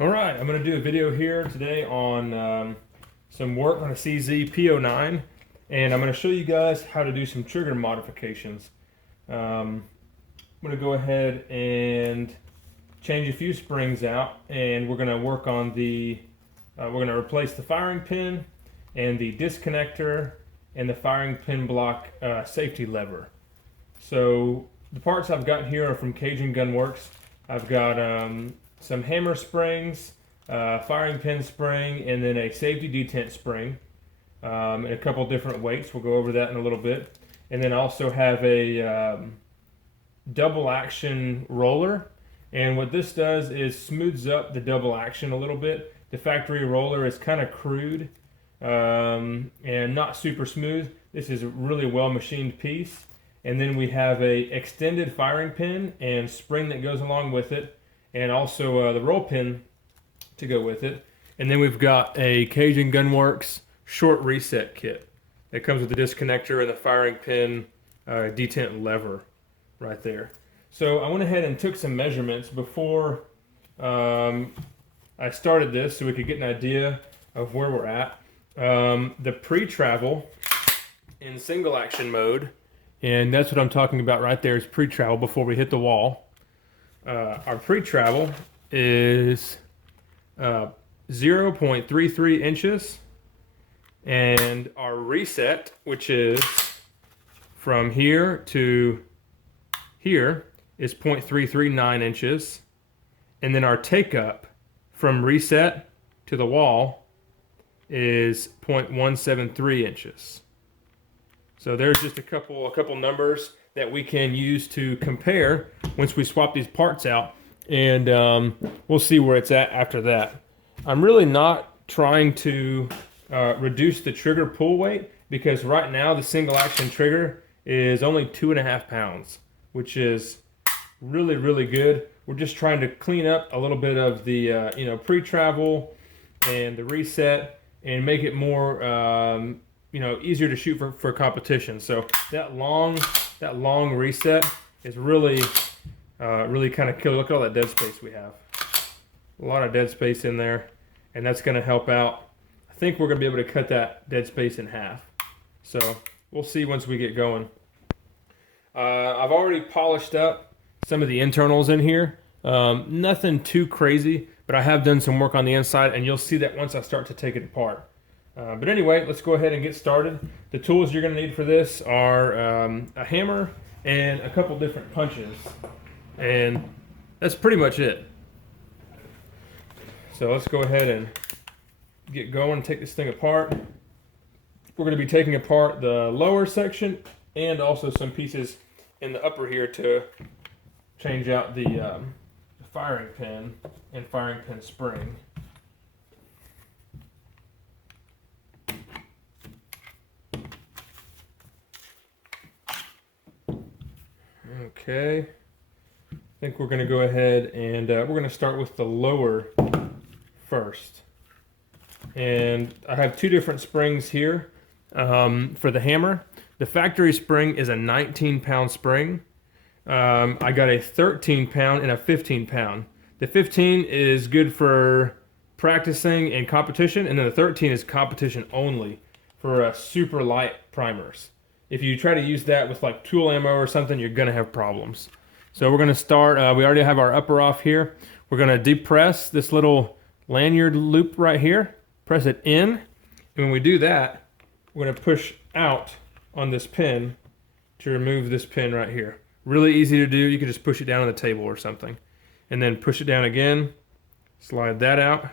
Alright, I'm going to do a video here today on some work on a CZ P-09, and I'm going to show you guys how to do some trigger modifications. I'm going to go ahead and change a few springs out, and we're going to work on we're going to replace the firing pin and the disconnector and the firing pin block safety lever. So the parts I've got here are from Cajun Gunworks. I've got some hammer springs, firing pin spring, and then a safety detent spring, and a couple different weights. We'll go over that in a little bit. And then I also have a double action roller, and what this does is smooths up the double action a little bit. The factory roller is kind of crude and not super smooth. This is a really well machined piece. And then we have a extended firing pin and spring that goes along with it, and also the roll pin to go with it. And then we've got a Cajun Gunworks short reset kit that comes with the disconnector and the firing pin detent lever right there. So I went ahead and took some measurements before I started this so we could get an idea of where we're at. The pre-travel in single action mode, and that's what I'm talking about right there, is pre-travel before we hit the wall. Our pre-travel is 0.33 inches, and our reset, which is from here to here, is 0.339 inches, and then our take-up from reset to the wall is 0.173 inches. So there's just a couple numbers that we can use to compare once we swap these parts out, and we'll see where it's at after that. I'm really not trying to reduce the trigger pull weight, because right now the single action trigger is only 2.5 pounds, which is really good. We're just trying to clean up a little bit of the pre-travel and the reset and make it more easier to shoot for competition. So that long reset is really kind of killer. Look at all that dead space we have. A lot of dead space in there, and that's going to help out. I think we're going to be able to cut that dead space in half. So we'll see once we get going. I've already polished up some of the internals in here. Nothing too crazy, but I have done some work on the inside, and you'll see that once I start to take it apart. But anyway, let's go ahead and get started. The tools you're going to need for this are a hammer and a couple different punches, and that's pretty much it. So let's go ahead and get going and take this thing apart. We're going to be taking apart the lower section and also some pieces in the upper here to change out the firing pin and firing pin spring. Okay, I think we're going to go ahead and we're going to start with the lower first. And I have two different springs here for the hammer. The factory spring is a 19-pound spring. I got a 13-pound and a 15-pound. The 15 is good for practicing and competition, and then the 13 is competition only for super light primers. If you try to use that with like tool ammo or something, you're going to have problems. So we're going to start, we already have our upper off here. We're going to depress this little lanyard loop right here, press it in, and when we do that, we're going to push out on this pin to remove this pin right here. Really easy to do. You can just push it down on the table or something, and then push it down again, slide that out, and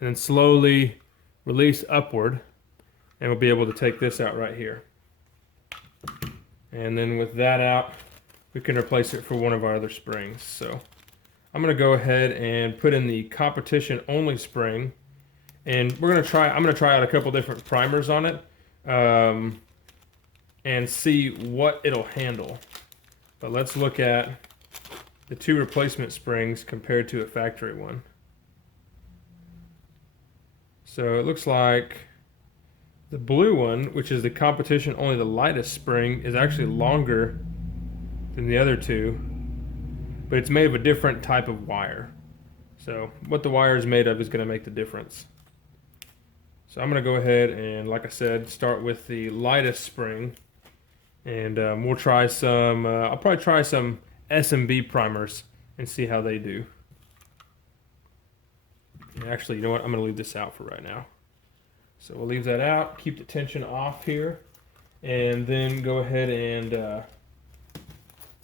then slowly release upward, and we'll be able to take this out right here. And then with that out, we can replace it for one of our other springs. So I'm going to go ahead and put in the competition only spring, and I'm going to try out a couple different primers on it and see what it'll handle. But let's look at the two replacement springs compared to a factory one. So it looks like the blue one, which is the competition only the lightest spring, is actually longer than the other two, but it's made of a different type of wire. So what the wire is made of is going to make the difference. So I'm going to go ahead and, like I said, start with the lightest spring. And we'll try some, I'll probably try some S&B primers and see how they do. Actually, you know what? I'm going to leave this out for right now. So we'll leave that out, keep the tension off here, and then go ahead and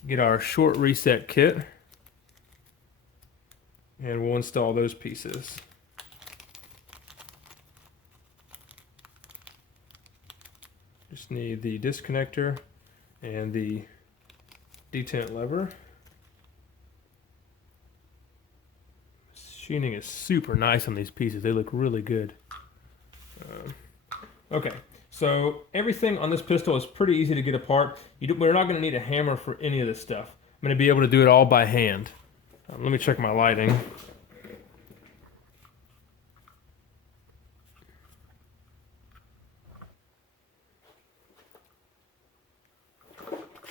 get our short reset kit. And we'll install those pieces. Just need the disconnector and the detent lever. Machining is super nice on these pieces. They look really good. Okay, so everything on this pistol is pretty easy to get apart. We're not going to need a hammer for any of this stuff. I'm going to be able to do it all by hand. Let me check my lighting.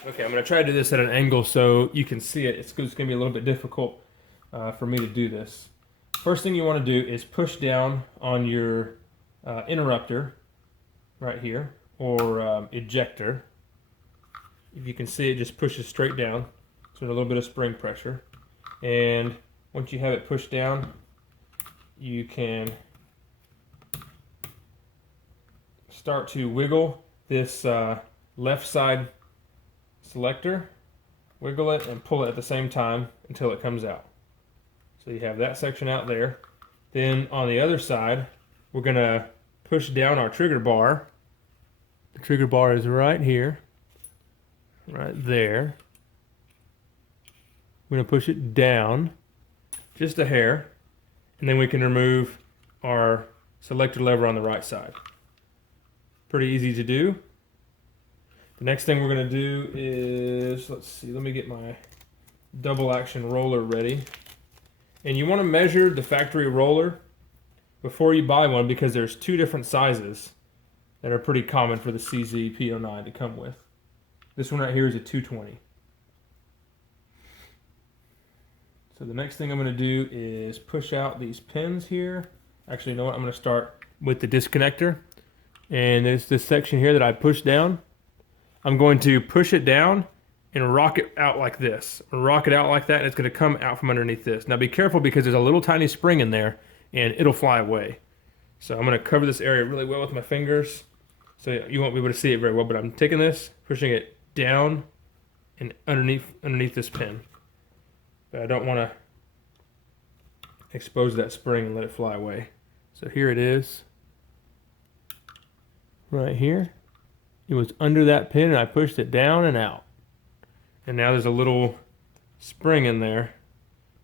Okay, I'm going to try to do this at an angle so you can see it. It's going to be a little bit difficult for me to do this. First thing you want to do is push down on your interrupter right here, or ejector. If you can see, it just pushes straight down. So there's a little bit of spring pressure. And once you have it pushed down, you can start to wiggle this left side selector, wiggle it and pull it at the same time until it comes out. So you have that section out there. Then on the other side, we're going to push down our trigger bar. The trigger bar is right here, right there. We're going to push it down just a hair, and then we can remove our selector lever on the right side. Pretty easy to do. The next thing we're going to do is, let's see, let me get my double action roller ready. And you want to measure the factory roller before you buy one, because there's two different sizes that are pretty common for the CZ P-09 to come with. This one right here is a 220. So the next thing I'm going to do is push out these pins here. Actually, you know what? I'm going to start with the disconnector. And there's this section here that I pushed down. I'm going to push it down and rock it out like this. Rock it out like that, and it's going to come out from underneath this. Now be careful, because there's a little tiny spring in there, and it'll fly away. So I'm going to cover this area really well with my fingers, so you won't be able to see it very well. But I'm taking this, pushing it down and underneath this pin. But I don't want to expose that spring and let it fly away. So here it is, right here. It was under that pin, and I pushed it down and out. And now there's a little spring in there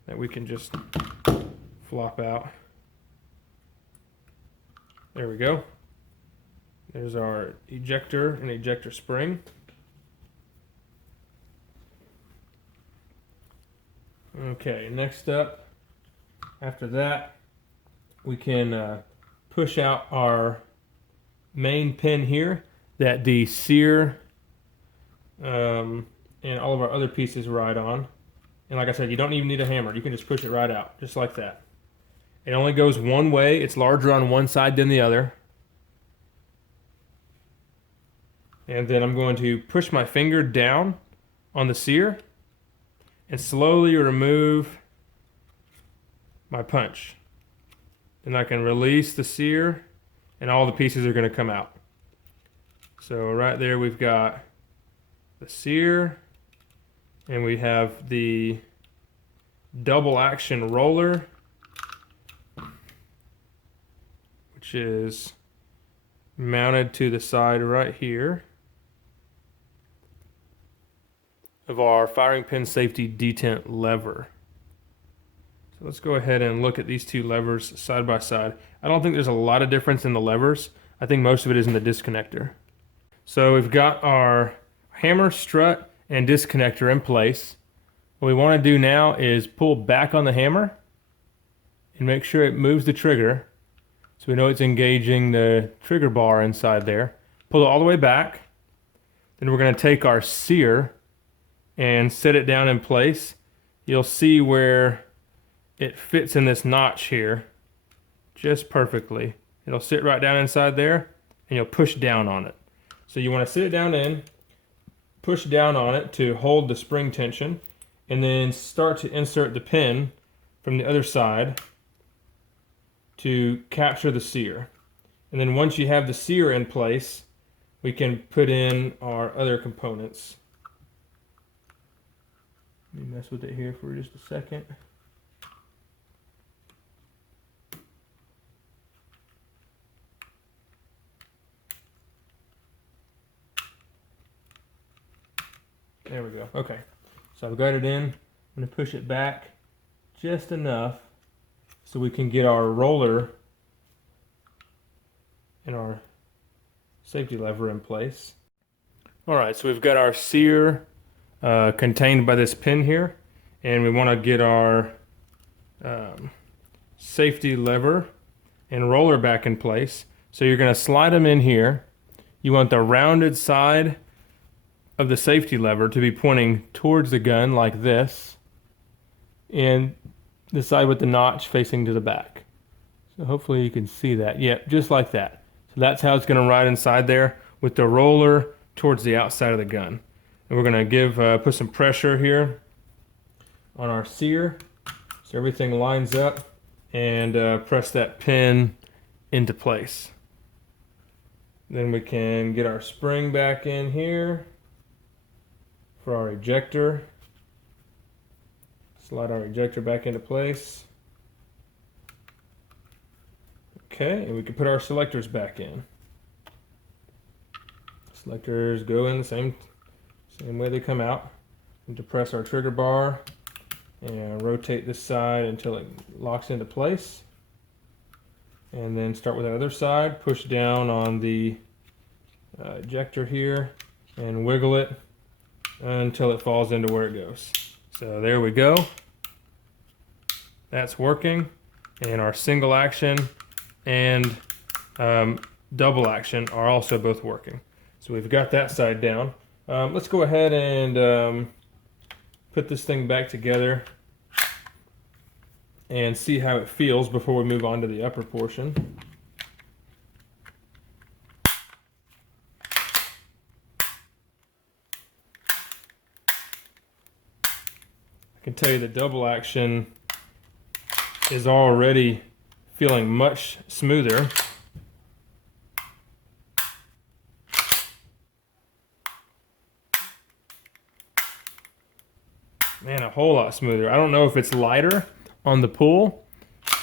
that we can just flop out. There we go. There's our ejector and ejector spring. Okay, next up, after that, we can push out our main pin here that the sear and all of our other pieces ride on. And like I said, you don't even need a hammer. You can just push it right out, just like that. It only goes one way. It's larger on one side than the other. And then I'm going to push my finger down on the sear and slowly remove my punch. Then I can release the sear, and all the pieces are going to come out. So right there we've got the sear, and we have the double action roller, which is mounted to the side right here of our firing pin safety detent lever. So let's go ahead and look at these two levers side by side. I don't think there's a lot of difference in the levers. I think most of it is in the disconnector. So we've got our hammer, strut, and disconnector in place. What we want to do now is pull back on the hammer and make sure it moves the trigger, so we know it's engaging the trigger bar inside there. Pull it all the way back. Then we're going to take our sear and set it down in place. You'll see where it fits in this notch here just perfectly. It'll sit right down inside there, and you'll push down on it. So you want to sit it down in, push down on it to hold the spring tension, and then start to insert the pin from the other side to capture the sear. And then once you have the sear in place, we can put in our other components. Let me mess with it here for just a second. There we go. Okay. So I've got it in. I'm going to push it back just enough so we can get our roller and our safety lever in place. Alright, so we've got our sear contained by this pin here, and we want to get our safety lever and roller back in place. So you're going to slide them in here. You want the rounded side of the safety lever to be pointing towards the gun like this, and the side with the notch facing to the back. So hopefully you can see that. Yep, just like that. So that's how it's going to ride inside there, with the roller towards the outside of the gun. And we're going to put some pressure here on our sear so everything lines up, and press that pin into place. Then we can get our spring back in here for our ejector. Slide our ejector back into place. Okay, and we can put our selectors back in. Selectors go in the same way they come out. And depress our trigger bar and rotate this side until it locks into place. And then start with the other side. Push down on the ejector here and wiggle it until it falls into where it goes. So there we go. That's working. And our single action and double action are also both working. So we've got that side down. Let's go ahead and put this thing back together and see how it feels before we move on to the upper portion. I can tell you the double action is already feeling much smoother. Man, a whole lot smoother. I don't know if it's lighter on the pull,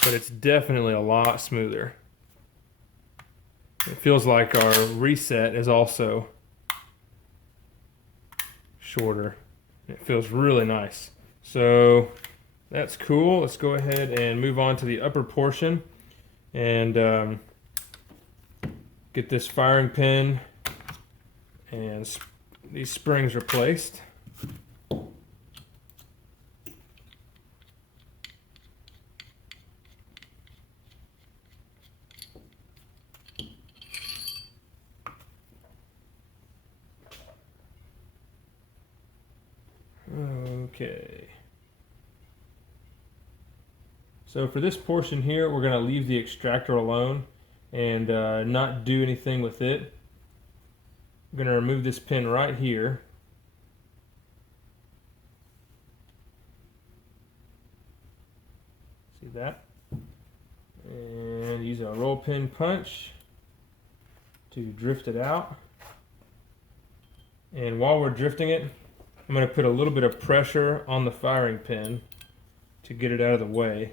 but it's definitely a lot smoother. It feels like our reset is also shorter. It feels really nice. So that's cool. Let's go ahead and move on to the upper portion and get this firing pin and these springs replaced. Okay. So for this portion here, we're going to leave the extractor alone and not do anything with it. We're going to remove this pin right here. See that? And use a roll pin punch to drift it out. And while we're drifting it, I'm going to put a little bit of pressure on the firing pin to get it out of the way.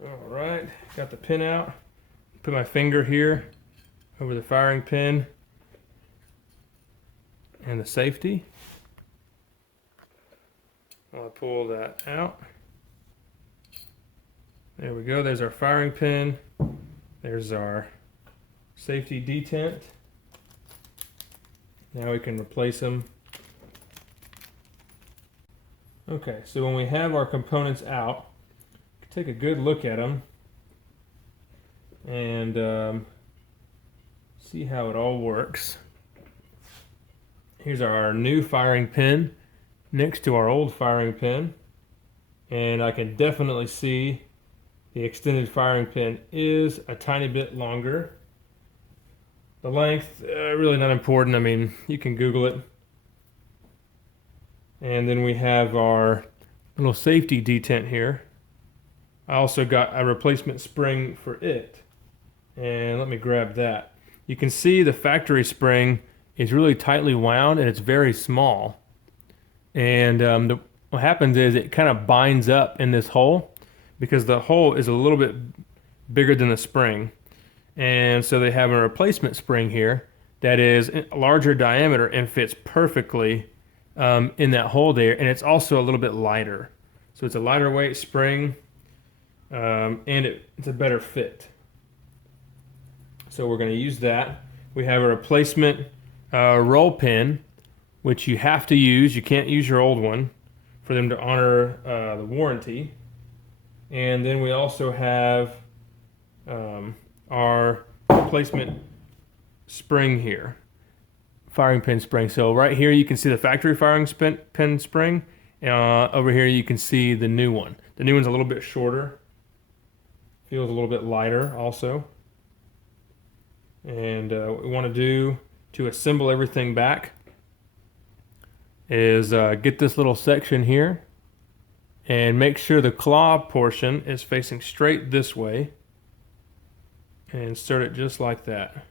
All right, got the pin out. Put my finger here over the firing pin and the safety. I'll pull that out. There we go. There's our firing pin. There's our safety detent. Now we can replace them Okay, so when we have our components out, take a good look at them and see how it all works. Here's our new firing pin next to our old firing pin, and I can definitely see the extended firing pin is a tiny bit longer. The length, really not important. I mean, you can Google it. And then we have our little safety detent here. I also got a replacement spring for it. And let me grab that. You can see the factory spring is really tightly wound and it's very small. And what happens is it kind of binds up in this hole because the hole is a little bit bigger than the spring. And so they have a replacement spring here that is a larger diameter and fits perfectly in that hole there. And it's also a little bit lighter. So it's a lighter weight spring and it's a better fit. So we're going to use that. We have a replacement roll pin, which you have to use. You can't use your old one for them to honor the warranty. And then we also have our replacement spring here, firing pin spring. So right here you can see the factory firing pin spring. Over here you can see the new one. The new one's a little bit shorter, feels a little bit lighter also. And what we want to do to assemble everything back is get this little section here and make sure the claw portion is facing straight this way and insert it just like that.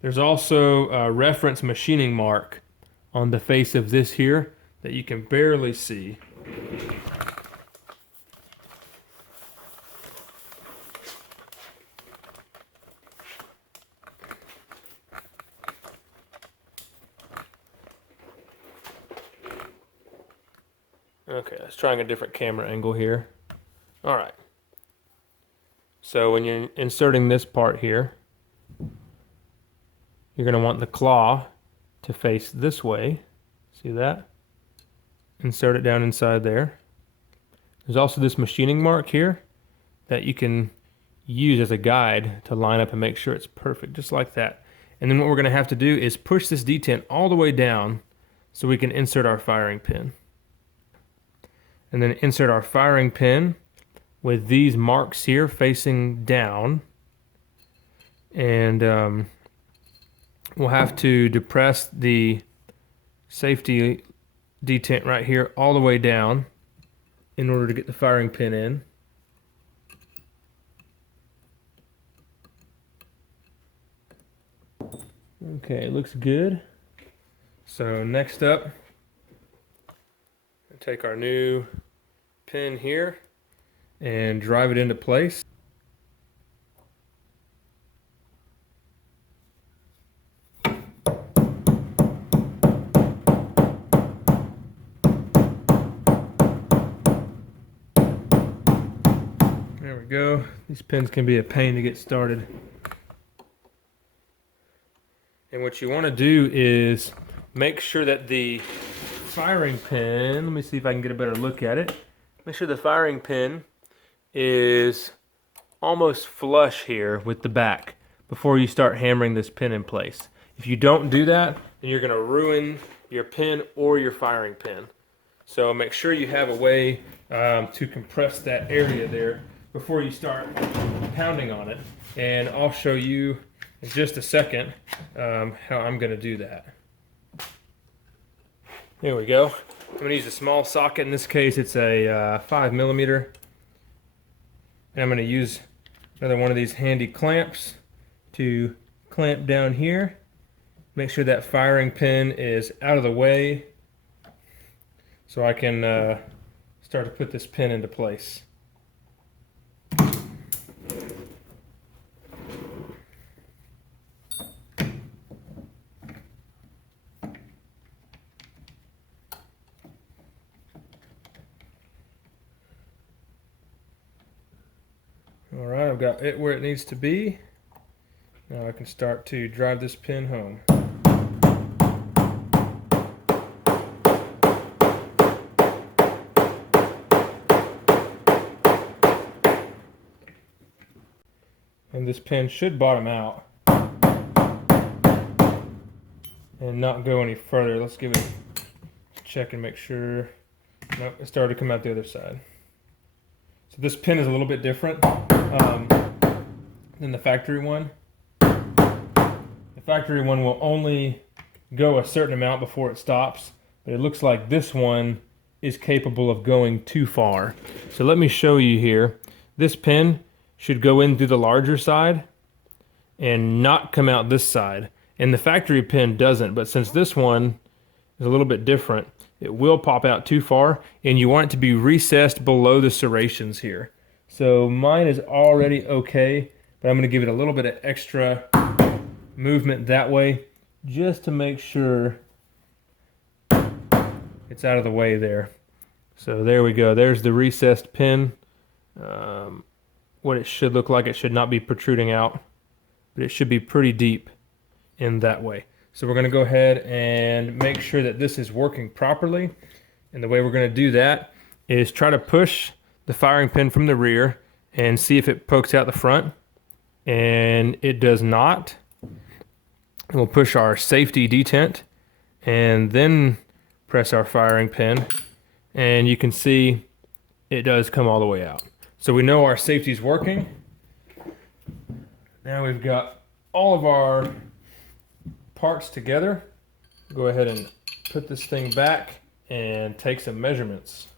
There's also a reference machining mark on the face of this here that you can barely see. Okay, let's try a different camera angle here. All right. So when you're inserting this part here, you're going to want the claw to face this way. See that? Insert it down inside there. There's also this machining mark here that you can use as a guide to line up and make sure it's perfect, just like that. And then what we're going to have to do is push this detent all the way down so we can insert our firing pin. And then insert our firing pin with these marks here facing down. And we'll have to depress the safety detent right here all the way down in order to get the firing pin in. Okay, it looks good. So next up, take our new pin here and drive it into place. There we go. These pins can be a pain to get started. And what you want to do is make sure that the firing pin, let me see if I can get a better look at it. Make sure the firing pin is almost flush here with the back before you start hammering this pin in place. If you don't do that, then you're going to ruin your pin or your firing pin. So make sure you have a way to compress that area there before you start pounding on it. And I'll show you in just a second how I'm going to do that. There we go. I'm going to use a small socket. In this case, it's a 5mm. And I'm going to use another one of these handy clamps to clamp down here. Make sure that firing pin is out of the way so I can start to put this pin into place. Alright, I've got it where it needs to be. Now I can start to drive this pin home. And this pin should bottom out and not go any further. Let's give it a check and make sure. Nope, it started to come out the other side. So this pin is a little bit different than the factory one. The factory one will only go a certain amount before it stops, but it looks like this one is capable of going too far. So let me show you here. This pin should go in through the larger side and not come out this side. And the factory pin doesn't, but since this one is a little bit different, it will pop out too far, and you want it to be recessed below the serrations here. So mine is already okay, but I'm going to give it a little bit of extra movement that way just to make sure it's out of the way there. So there we go. There's the recessed pin. What it should look like. It should not be protruding out, but it should be pretty deep in that way. So we're going to go ahead and make sure that this is working properly. And the way we're going to do that is try to push the firing pin from the rear and see if it pokes out the front. And it does not. And we'll push our safety detent and then press our firing pin. And you can see it does come all the way out. So we know our safety's working. Now we've got all of our parts together. Go ahead and put this thing back and take some measurements.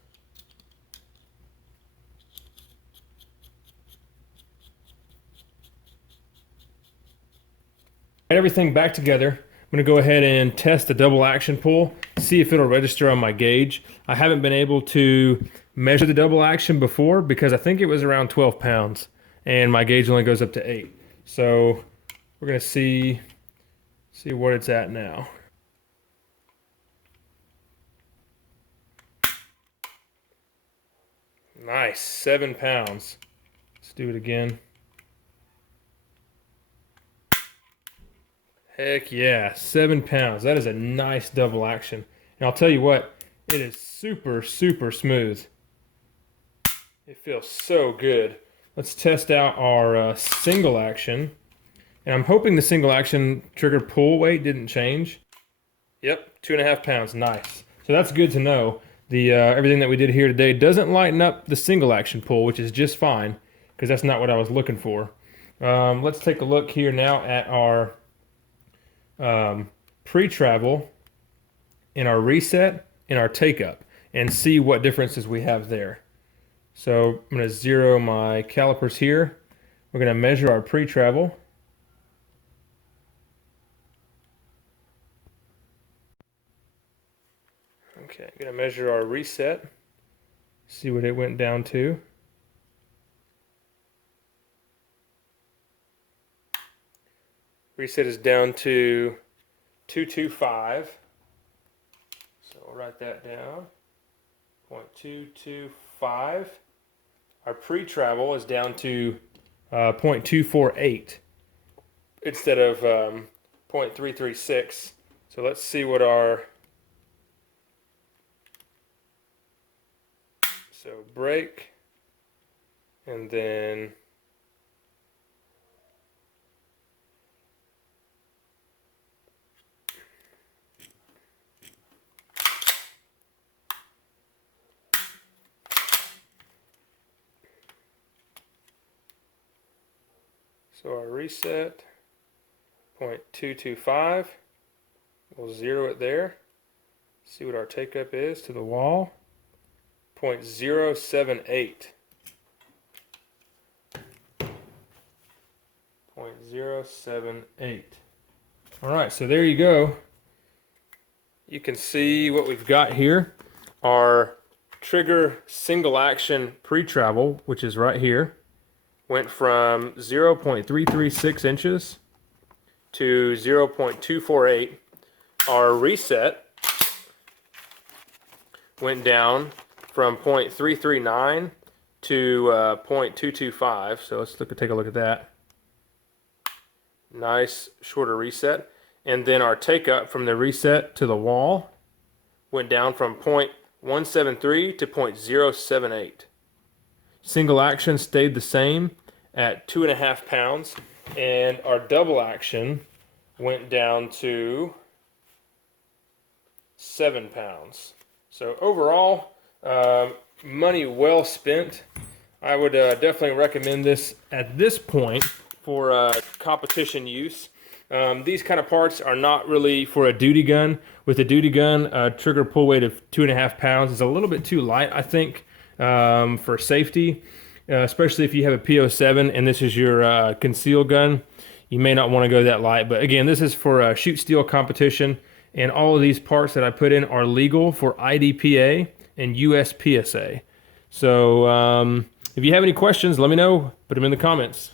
Get everything back together. I'm going to go ahead and test the double action pull, see if it'll register on my gauge. I haven't been able to measure the double action before because I think it was around 12 pounds and my gauge only goes up to 8. So we're going to see what it's at now. Nice, 7 pounds. Let's do it again. Heck yeah, 7 pounds. That is a nice double action. And I'll tell you what, it is super, super smooth. It feels so good. Let's test out our single action. And I'm hoping the single action trigger pull weight didn't change. Yep, 2.5 pounds, nice. So that's good to know. The everything that we did here today doesn't lighten up the single action pull, which is just fine, because that's not what I was looking for. Let's take a look here now at our pre-travel and our reset and our take-up and see what differences we have there. So I'm going to zero my calipers here. We're going to measure our pre-travel. Okay, I'm going to measure our reset, see what it went down to. Reset is down to 225. So we'll write that down. 0.225. Our pre-travel is down to 0.248 instead of 0.336. So let's see what our brake, and then so our reset 0.225, we'll zero it there, see what our take up is to the wall. 0.078. 0.078. All right, so there you go. You can see what we've got here. Our trigger single action pre-travel, which is right here, went from 0.336 inches to 0.248. Our reset went down from 0.339 to 0.225. So let's take a look at that. Nice shorter reset. And then our take up from the reset to the wall went down from 0.173 to 0.078. Single action stayed the same at 2.5 pounds, and our double action went down to 7 pounds. So overall, money well spent. I would definitely recommend this at this point for competition use. These kind of parts are not really for a duty gun. With a duty gun, a trigger pull weight of 2.5 pounds is a little bit too light, I think, for safety, especially if you have a P-07 and this is your conceal gun. You may not want to go that light, but again, this is for a shoot steel competition, and all of these parts that I put in are legal for IDPA and USPSA. So if you have any questions, let me know. Put them in the comments.